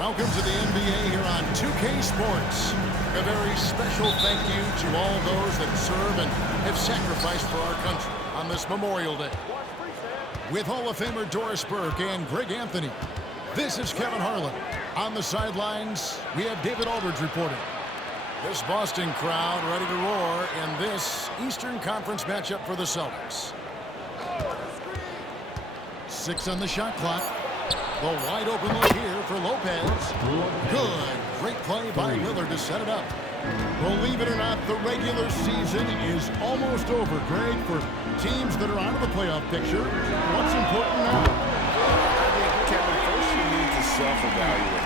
Welcome to the NBA here on 2K Sports. A very special thank you to all those that serve and have sacrificed for our country on this Memorial Day. With Hall of Famer Doris Burke and Greg Anthony, this is Kevin Harlan. On the sidelines, we have David Aldridge reporting. This Boston crowd ready to roar in this Eastern Conference matchup for the Celtics. 6 on the shot clock. The wide open look here for Lopez. Good. Great play by Lillard to set it up. Believe it or not, the regular season is almost over, Greg, for teams that are out of the playoff picture. What's important now? I think, Kevin, first you need to self-evaluate.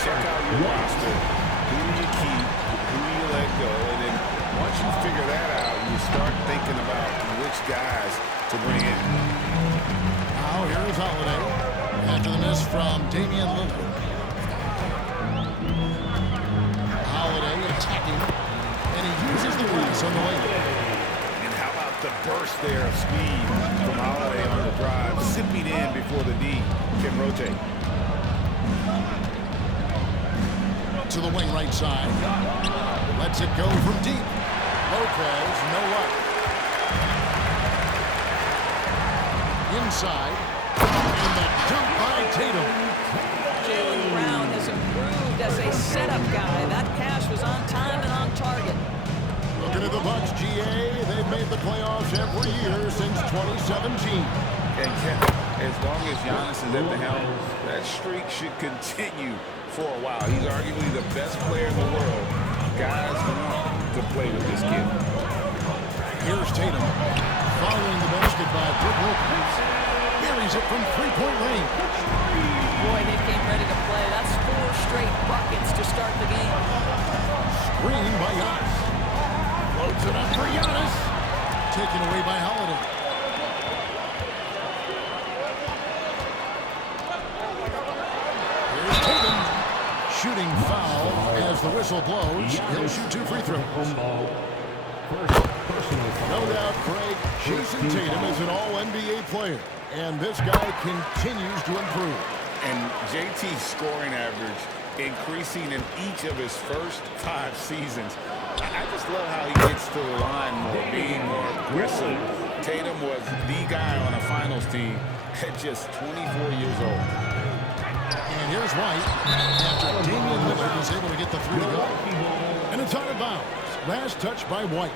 Check out your roster. Who do you keep? Who do you let go? And then once you figure that out, you start thinking about which guys to bring in. Now here's Holiday. After the miss from Damian Lillard. Holiday attacking, and he uses the glass on the way. And how about the burst there of speed from Holiday on the drive, zipping in before the D can rotate. To the wing right side. Lets it go from deep. Lopez, no luck. Inside. And the dunk by Tatum. Jaylen Brown has improved as a setup guy. That pass was on time and on target. Looking at the Bucks, GA, they've made the playoffs every year since 2017. And Kevin, as long as Giannis is at the helm, that streak should continue for a while. He's arguably the best player in the world. Guys want to play with this kid. Here's Tatum. Following the basket by Brook Lopez. Buries it from three-point range. Boy, they came ready to play. That's 4 straight buckets to start the game. Screen by Giannis. Floats it up for Giannis. Taken away by Holiday. Here's Tatum. Shooting foul as the whistle blows. He'll shoot 2 free throws. No doubt, Craig, Jason Tatum is an all-NBA player. And this guy continues to improve. And JT's scoring average increasing in each of his first 5 seasons. I just love how he gets to the line more, being more aggressive. Tatum was the guy on a finals team at just 24 years old. And here's White after Damian Lillard was able to get the 3 to go. And it's out of bounds. Last touch by White.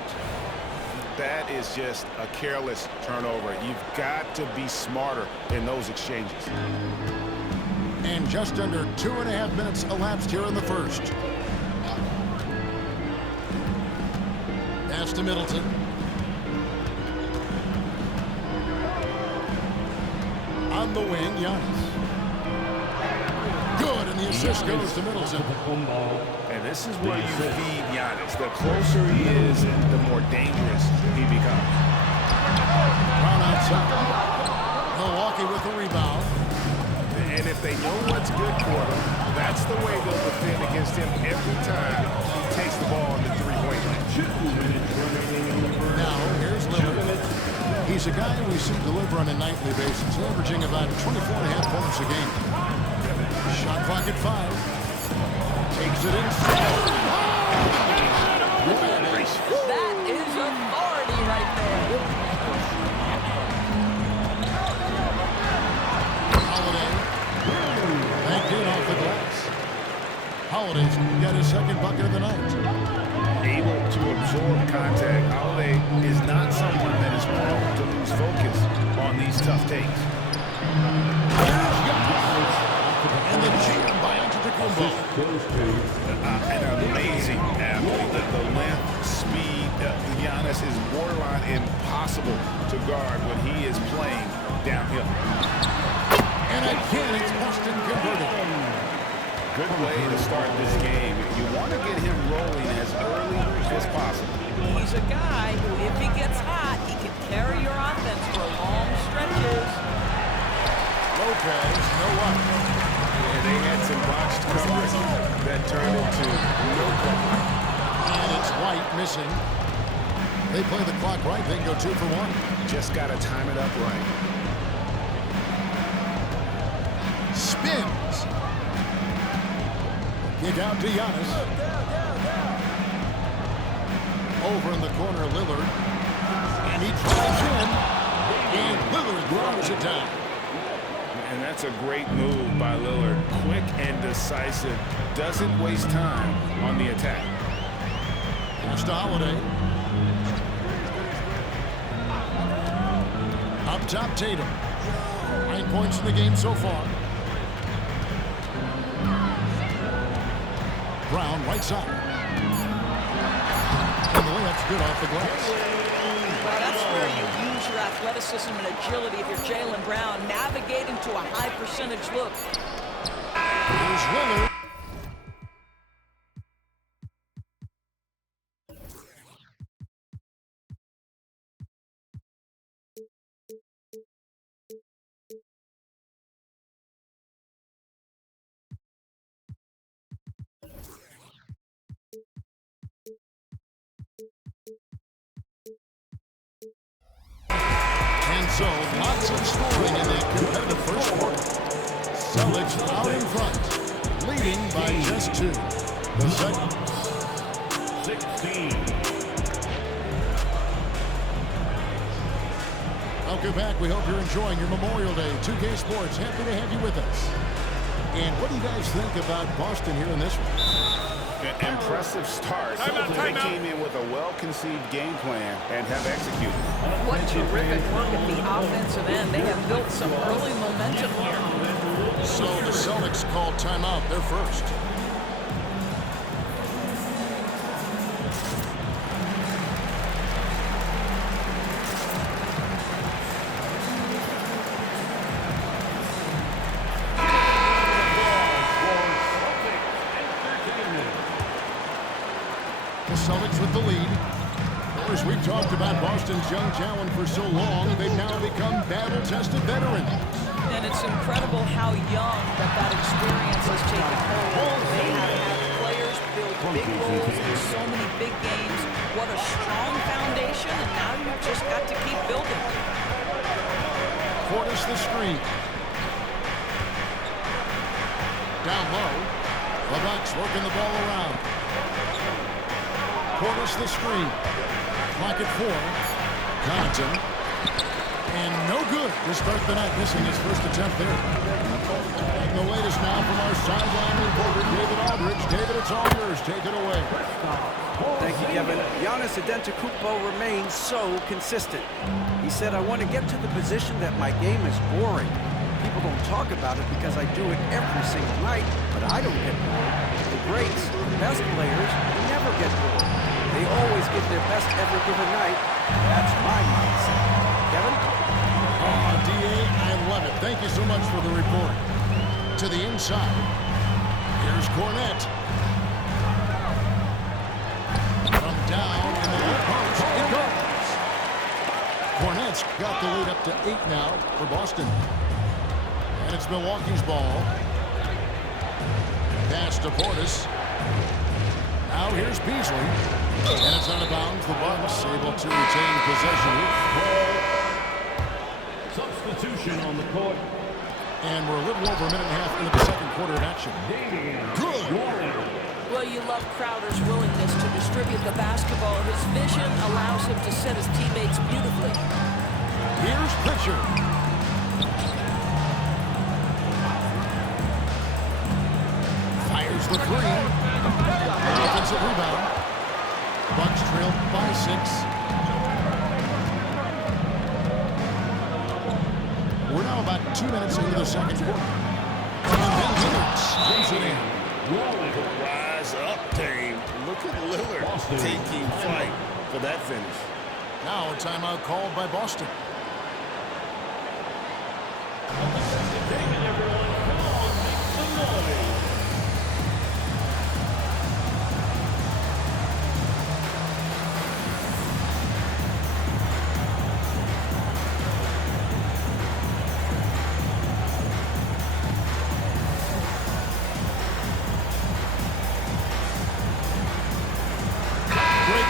That is just a careless turnover. You've got to be smarter in those exchanges. And just under 2.5 minutes elapsed here in the first. Pass to Milldeton. On the wing, Giannis. Good, and the assist goes to Milldeton. And this is where you feed Giannis. The closer he is, the more dangerous he becomes. Brown outside. Milwaukee with the rebound. And if they know what's good for them, that's the way they'll defend against him every time he takes the ball in the 3-point range. Now, here's Lillard. He's a guy we see deliver on a nightly basis, averaging about 24.5 points a game. Shot clock at 5. Takes it inside. That is authority right there. Holiday. Banked in off the glass. Holiday's got his 2nd bucket of the night. Able to absorb contact. Holiday is not someone that is prone to lose focus on these tough takes. And the jam by Antetokounmpo. An amazing athlete. The length, speed. Giannis is borderline impossible to guard when he is playing downhill. And again, it's Boston converted. Good way to start this game. You want to get him rolling as early as possible. He's a guy who, if he gets hot, he can carry your offense for long stretches. Lopez, no luck. And they had some botched coverage that turned into no cover. And it's White missing. They play the clock right, they can go 2 for 1. Just got to time it up right. Spins. Kick out to Giannis. Over in the corner, Lillard. And he drives in. And Lillard throws it down. And that's a great move by Lillard. Quick and decisive. Doesn't waste time on the attack. Pass to Holiday. Up top, Tatum. 9 points in the game so far. Brown, right side. And the layup's good off the glass. Well, that's where you use your athleticism and agility if you're Jaylen Brown, navigating to a high percentage look. Here's Lillard. So, lots of scoring in that competitive first quarter. Celtics out in front, leading by just 2. The second. 16. Welcome back. We hope you're enjoying your Memorial Day. 2K Sports, happy to have you with us. And what do you guys think about Boston here in this one? An impressive start. They came in with a well-conceived game plan and have executed. What terrific work at the offensive end. They have built some early momentum here. So the Celtics called timeout. They're first. The Celtics with the lead. As we've talked about Boston's young talent for so long, they've now become battle-tested veterans. And it's incredible how young that experience has taken hold. They have had players build big roles in so many big games. What a strong foundation, and now you've just got to keep building. Portis the screen. Down low. The Bucks working the ball around. Portis the screen. Clock at 4. Connaughton. And no good to start the night, missing his first attempt there. And the latest now from our sideline reporter, David Aldridge. David, it's all yours. Take it away. Thank you, Kevin. Giannis Antetokounmpo remains so consistent. He said, I want to get to the position that my game is boring. People don't talk about it because I do it every single night, but I don't get bored. The greats, the best players, never get bored. They always give their best every given night. That's my mindset. Kevin? Oh, D.A., I love it. Thank you so much for the report. To the inside. Here's Cornette. From down in the low post. It goes. Cornette's got the lead up to 8 now for Boston. And it's Milwaukee's ball. Pass to Portis. Now here's Beasley. And it's out of bounds. The Bucks able to retain possession. Substitution on the court. And we're a little over a minute and a half into the second quarter of action. Good. Well, you love Crowder's willingness to distribute the basketball. His vision allows him to set his teammates beautifully. Here's Pritchard. Fires the 3. Offensive rebound. Bucks trail by 6. We're now about 2 minutes into the second quarter. And then Lillard slams it in. Rise up, Dame. Look at Lillard taking flight for that finish. Now a timeout called by Boston.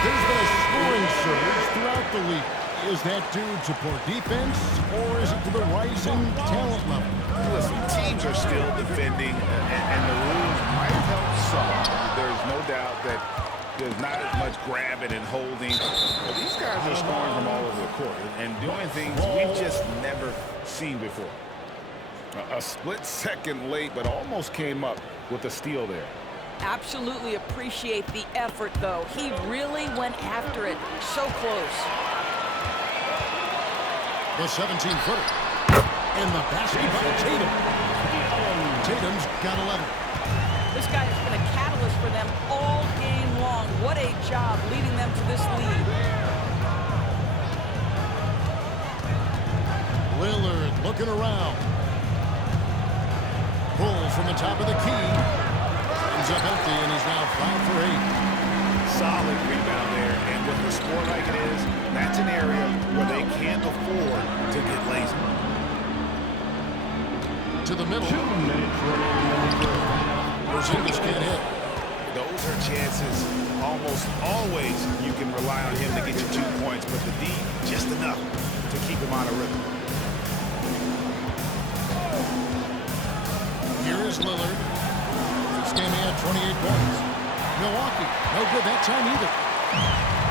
There's been a scoring surge throughout the league. is that due to poor defense, or is it to the rising talent level? Listen, teams are still defending, and the rules might help some. There's no doubt that there's not as much grabbing and holding. But these guys are scoring from all over the court and doing things we've just never seen before. A split second late, but almost came up with a steal there. Absolutely appreciate the effort, though. He really went after it. So close. The 17-footer. In the basket by Tatum. Tatum's got 11. This guy has been a catalyst for them all game long. What a job leading them to this lead. Lillard looking around. Pulls from the top of the key. Ends up empty, and he's now 5 for 8. Solid rebound there, and with the score like it is, that's an area where they can't afford to get lazy. To the middle. 2 minutes remaining. Porzingis can't hit. Those are chances almost always you can rely on him to get you 2 points, but the D, just enough to keep him on a rhythm. Here is Lillard. This game he had 28 points. Milwaukee, no good that time either.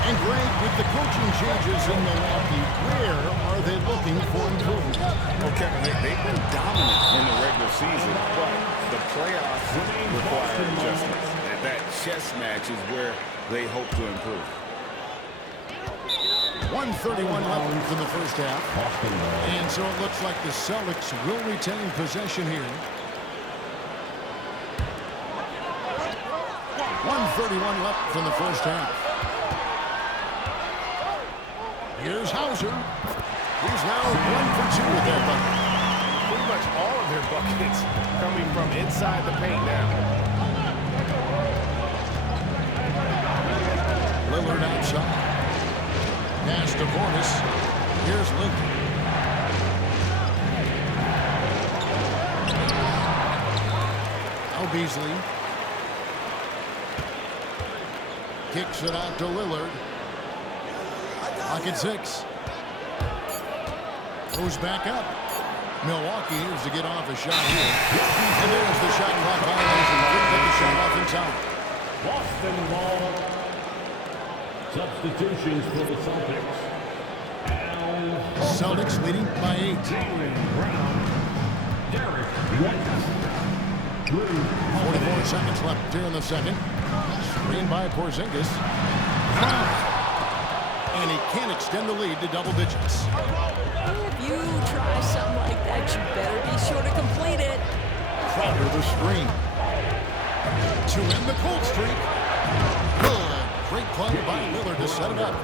And Greg, with the coaching changes in Milwaukee, where are they looking for improvement? Well, Kevin, they've been dominant in the regular season, but the playoffs require adjustments. And that chess match is where they hope to improve. 1:31 left in the first half. And so it looks like the Celtics will retain possession here. 1:31 left in the first half. Here's Hauser. He's now 1 for 2 with that bucket. Pretty much all of their buckets coming from inside the paint now. Lillard outside. Pass to Portis. Here's Lillard. Now Beasley. Kicks it out to Lillard. Pocket 6. Goes back up. Milwaukee is to get off a shot here. And there's the shot clock violation. Couldn't get the shot off in time. Boston ball. Substitutions for the Celtics. Celtics leading by 8. Jaylen Brown. Derek White. 44 seconds left here in the second. Screen by Porzingis. And he can't extend the lead to double digits. If you try something like that, you better be sure to complete it. Crowder the screen. To end the cold streak. Good. Great play by Lillard to set it up.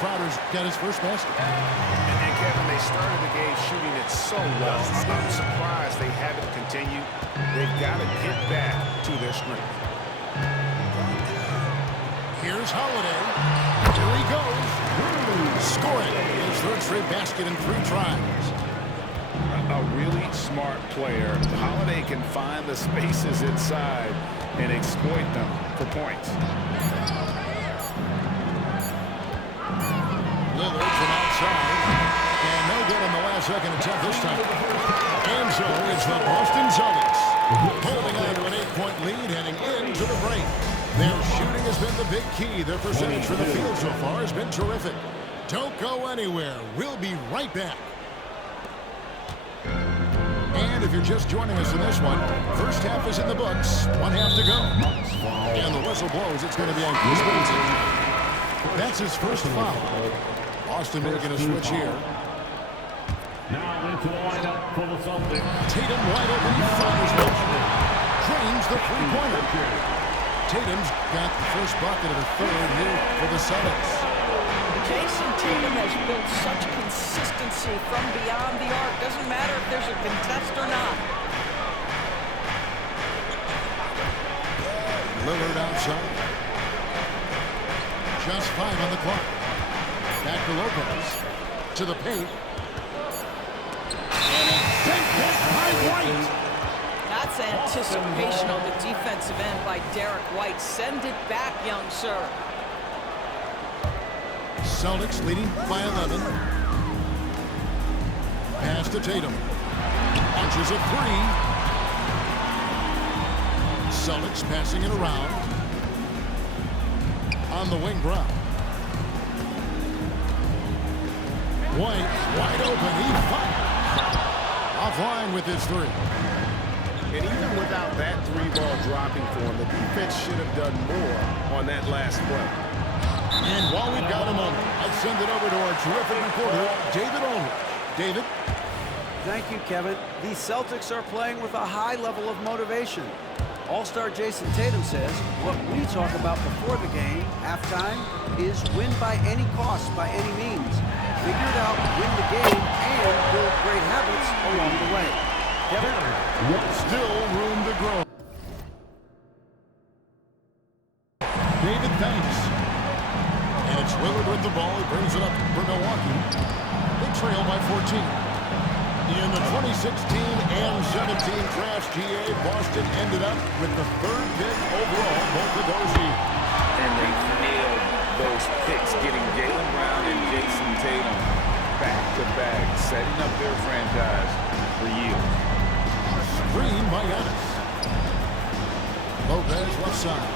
Crowder's got his first basket. And Kevin, they started the game shooting it so well. I'm surprised they haven't continued. They've got to get back to their strength. Here's Holiday. Here he goes. Scoring his third straight basket in 3 tries. A really smart player. Holiday can find the spaces inside and exploit them for points. Lillard from outside. And no good on the last second attempt this time. And so it's the Boston Celtics holding on to an 8-point lead heading into the break. Their shooting has been the big key. Their percentage from the field so far has been terrific. Don't go anywhere. We'll be right back. And if you're just joining us in this one, first half is in the books. 1 half to go. And the whistle blows. It's going to be on Chris Middleton. That's his first foul. Boston making a switch here. Now into the lineup for the Celtics. Tatum wide open. Fires one. Drains the three-pointer. Tatum's got the first bucket of the third here for the Celtics. Jason Tatum has built such consistency from beyond the arc. Doesn't matter if there's a contest or not. Lillard outside. Just 5 on the clock. Back to Lopez. To the paint. And it's sent back by White. That's anticipation on the defensive end by Derek White. Send it back, young sir. Celtics leading by 11. Pass to Tatum. Launches a three. Celtics passing it around. On the wing, Brown. White, wide open. He fires. Offline with his three. And even without that three ball dropping for him, the defense should have done more on that last play. And while we've got a moment, I'll send it over to our terrific reporter, David Aldridge. David? Thank you, Kevin. These Celtics are playing with a high level of motivation. All-star Jason Tatum says, what we talk about before the game, halftime, is win by any cost, by any means. Figure it out, win the game, and build great habits along the way. Kevin? Still room to grow. David, thanks. And it's Lillard with the ball. He brings it up for Milwaukee. They trail by 14. In the 2016 and 17 drafts, GA, Boston ended up with the third pick overall both of those years. And they nailed those picks, getting Jaylen Brown and Jason Tatum back-to-back, setting up their franchise for years. Screen by Giannis. Lopez left side.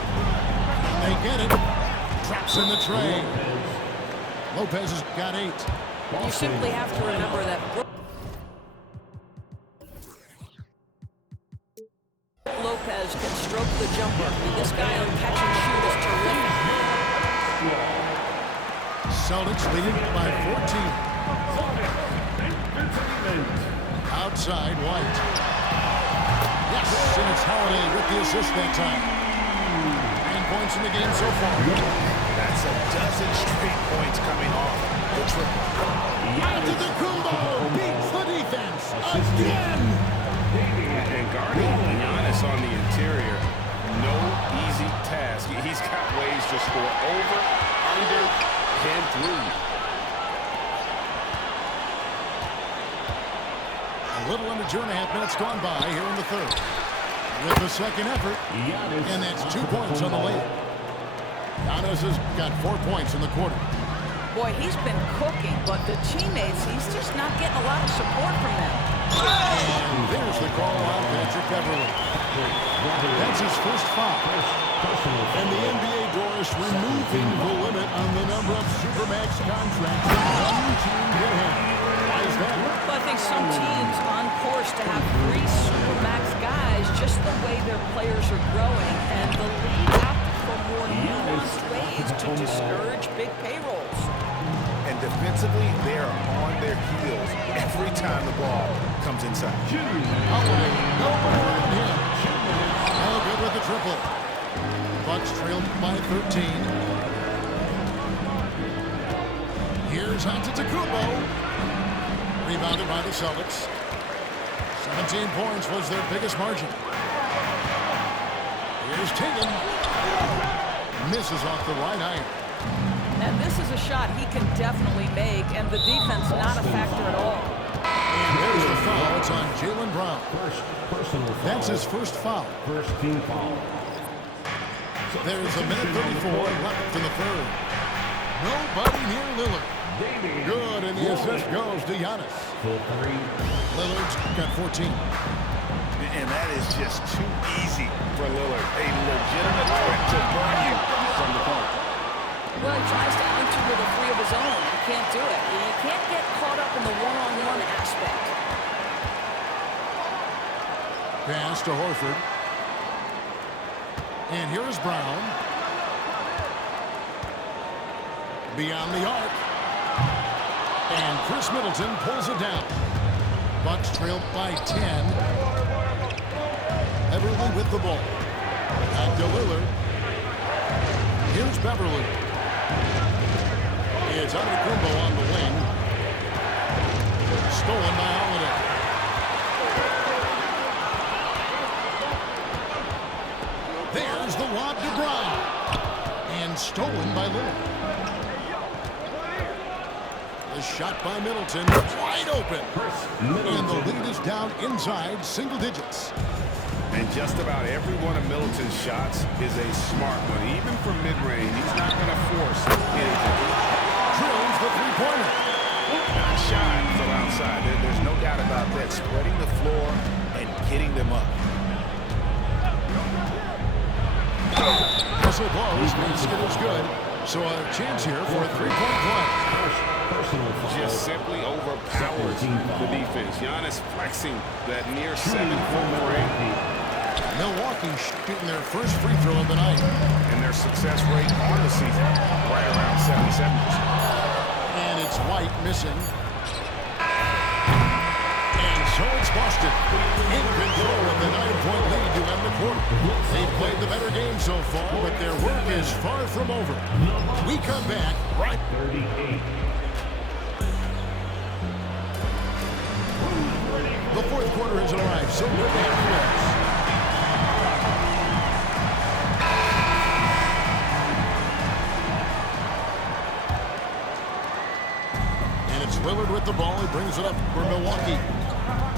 They get it. Traps in the tray. Lopez has got 8. You simply have to remember that Lopez can stroke the jumper. I mean, this guy on catch and shoot is terrific. Celtics leading by 14. Outside, White. Yes, and it's Holiday with the assist that time. 9 points in the game so far. That's a dozen straight points coming off the triple. Antetokounmpo beats the defense again. And guarding Giannis on the interior, no easy task. He's got ways to score over, under, and through. A little under 2.5 minutes gone by here in the third. With the second effort, and that's 2 points on the lead. Giannis has got 4 points in the quarter. Boy, he's been cooking, but the teammates, he's just not getting a lot of support from them. And there's the call on Patrick Beverley. That's his first foul. And the NBA, Doris, removing the limit on the number of Supermax contracts that one team can have. Why is that? Well, I think some teams on course to have 3 Supermax guys, just the way their players are growing, and the league opted for more nuanced ways to discourage big payrolls. And defensively, they are on their heels every time the ball comes inside. Holiday, nobody around him. No good with the triple. Bucks trailed by 13. Here's Antetokounmpo. Rebounded by the Celtics. 17 points was their biggest margin. Here's Tatum. Misses off the right iron. And this is a shot he can definitely make, and the defense not a factor at all. And there's the foul. It's on Jaylen Brown. That's his first foul. First team foul. There's a minute 34 left in the third. Nobody near Lillard. Good, and the assist goes to Giannis. Lillard's got 14. And that is just too easy for Lillard. A legitimate threat to burn you from the corner. Well, he tries to enter with a 3 of his own and can't do it. You can't get caught up in the one-on-one aspect. Pass to Horford. And here is Brown. Beyond the arc. And Chris Middleton pulls it down. Bucks trailed by 10. Beverly with the ball. Back to Lillard. Here's Beverly. It's Antetokounmpo on the wing. Stolen by Holiday. There's the lob to Brown. And stolen by Lillard. The shot by Middleton. Wide open. And the lead is down inside single digits. And just about every one of Middleton's shots is a smart one. Even from mid-range, he's not going to force anything. Drill three-pointer. Not shy from outside. There's no doubt about that. Spreading the floor and getting them up. Whistle blows. Basket is good. So a chance here for a three-point play. Just simply overpowers the defense. Giannis flexing that near 7-foot range. Milwaukee shooting their first free throw of the night. And their success rate on the season, right around 77%. And it's White missing. And so it's Boston in control of the 9-point lead to end the quarter. They've played the better game so far, but their work is far from over. We come back right. 38. The fourth quarter has arrived, so we're back to us. And it's Lillard with the ball. He brings it up for Milwaukee.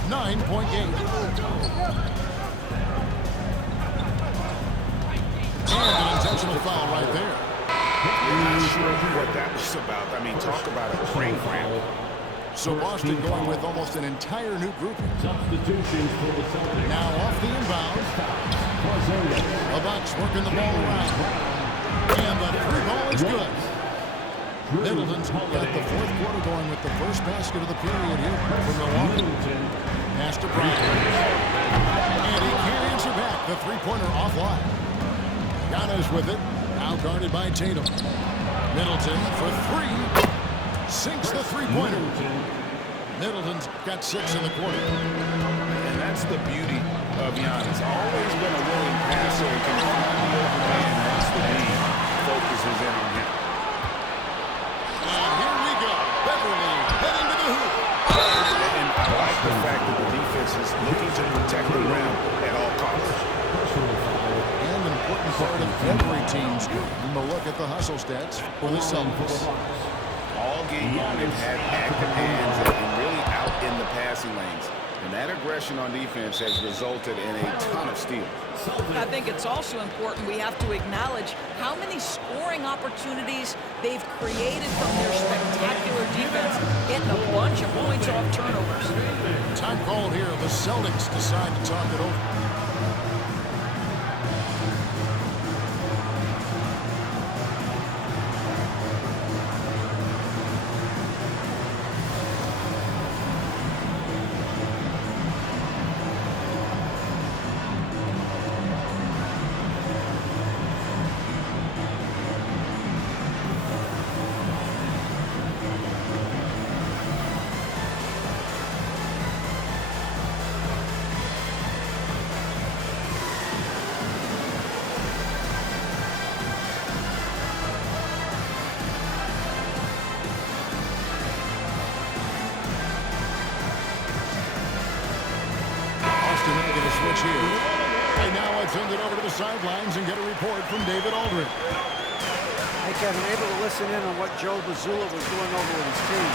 9-point game. And an intentional foul right there. You're not sure what that was about. I mean, talk about a brain cramp. So Boston going with almost an entire new grouping. Substitutions for the Celtics. Now off the inbound. The Bucks working the ball around. And the three ball is good. Middleton's got the fourth quarter going with the first basket of the period here for Milwaukee. Pass to Brown. And he can't answer back. The three-pointer offline. Giannis with it. Now guarded by Tatum. Middleton for three. Sinks the three-pointer. Middleton's got 6 in the quarter. And that's the beauty of Giannis. Always been a willing passer and can find the open man once the lead focuses in on him. And here we go. Beverly heading to the hoop. And I like the fact that the defense is looking to protect the rim at all costs. And an important part of every team's game. We'll look at the hustle stats for the Celtics. All game long, they've had active hands and really out in the passing lanes. And that aggression on defense has resulted in a ton of steals. I think it's also important we have to acknowledge how many scoring opportunities they've created from their spectacular defense, getting a bunch of points off turnovers. Time called here. The Celtics decide to talk it over. Switch here. And now I send it over to the sidelines and get a report from David Aldridge. Hey, Kevin, able to listen in on what Joe Mazzulla was doing over with his team.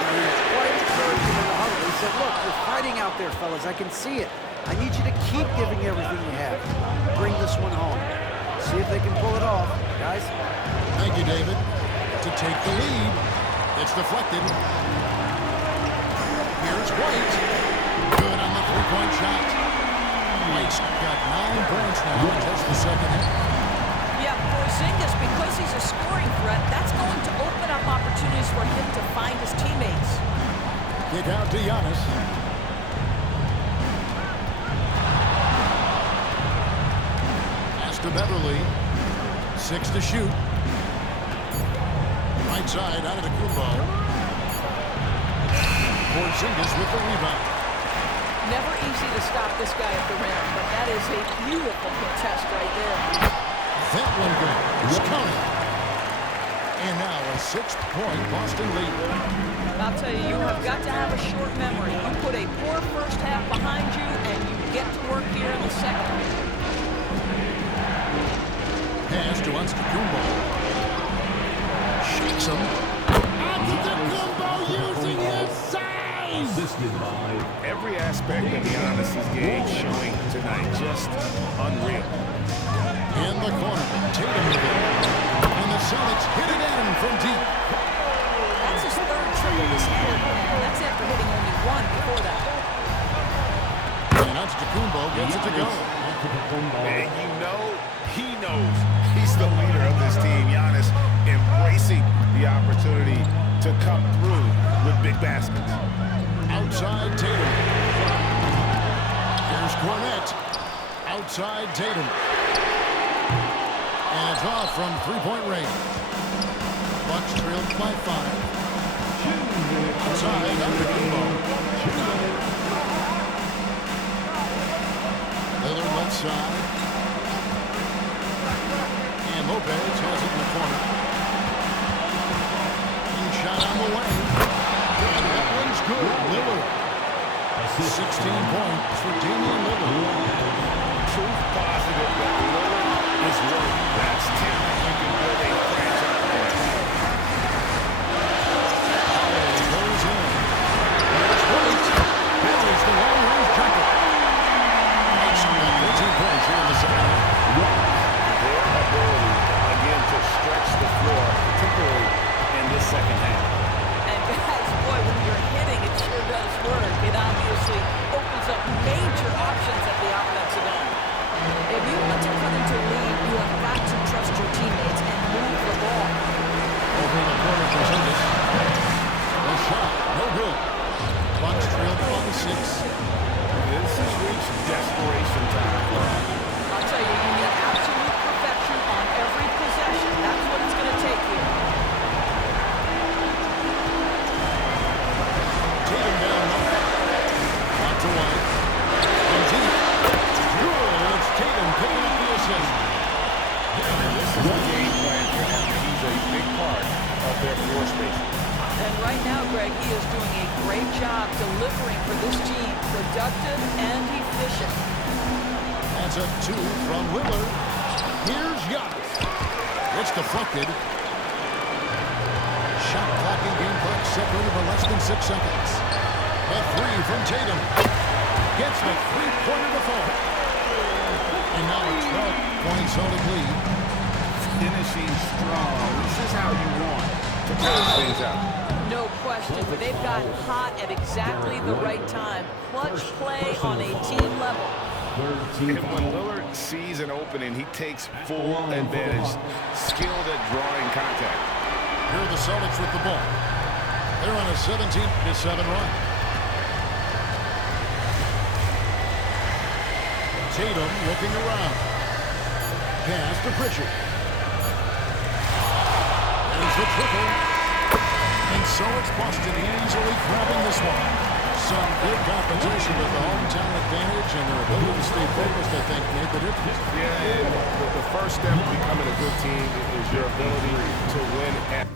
He was quite encouraging in the huddle. He said, look, you're fighting out there, fellas. I can see it. I need you to keep giving everything you have. Bring this one home. See if they can pull it off, guys. Thank you, David. To take the lead. It's deflected. Here's White. Good on the three-point shot. White's got 9 points now. Just the second half. Yeah, Porzingis, because he's a scoring threat, that's going to open up opportunities for him to find his teammates. Kick out to Giannis. Pass to Beverly. 6 to shoot. Right side out of the Kumbo. Porzingis with the rebound. Never easy to stop this guy at the rim, but that is a beautiful contest right there. That one goes. Counted. And now a 6-point Boston lead. I'll tell you, you have got to have a short memory. You put a poor first half behind you, and you get to work here in the second. Pass to Antetokounmpo. Shakes him. Antetokounmpo using his size. Assisted by Every aspect of Giannis' game showing tonight, just unreal. In the corner, Tatum with it. And the Celtics hit it in from deep. triple was hit, and that's after hitting only one before that. And Antetokounmpo gets it to go. And you know he knows he's the leader of this team. Giannis embracing the opportunity to come through with big baskets. Outside Tatum. Here's Cornette. Outside Tatum. And it's off from three-point range. Bucks trailed by 5. Outside Antetokounmpo. Lillard left side. And Lopez has it in the corner. And shot on the way. And that one's good. Lillard. 16 points for Damian Lillard. Proof positive that Lillard is worthy. That's talent you can build a franchise with. Holiday goes in. There's White. Buries the long-range jumper. Makes him 14 points here in the second half. Their ability, again, to stretch the floor, particularly in this second half. And guys, boy, when you're hitting, it sure does work. It obviously opens up major options at the offensive end. If you want to cut into a lead, you have got to trust your teammates and move the ball. Over in the corner for Celtics. No shot. No good. Bucks trailed by 6. This has reached desperation time. I'll tell you, you need absolute perfection on every possession. That's what it's going to take here. Tatum down low. Back to White. And deep. Good. It's Tatum picking up the assist. This is the game plan for him. He's a big part of their floor spacing. And right now, Greg, he is doing a great job delivering for this team. Productive and efficient. That's a 2 from Lillard. Here's Giannis. It's deflected. Shot clock and game clock separated by less than 6 seconds. A 3 from Tatum. Gets the three-pointer to fall. And now a 12-point Celtic lead. Finishing strong. This is how you want to close things out. No question, but they've gotten hot at exactly the right time. Clutch play on a team level. And when Lillard sees an opening, he takes full advantage. Skilled at drawing contact. Here are the Celtics with the ball. They're on a 17-7 run. Tatum looking around. Pass to Pritchard. There's the triple. And so it's Boston easily grabbing this one. Some good competition with the hometown advantage and their ability to stay focused, I think, made the difference. Yeah, and the first step to becoming a good team is your ability to win at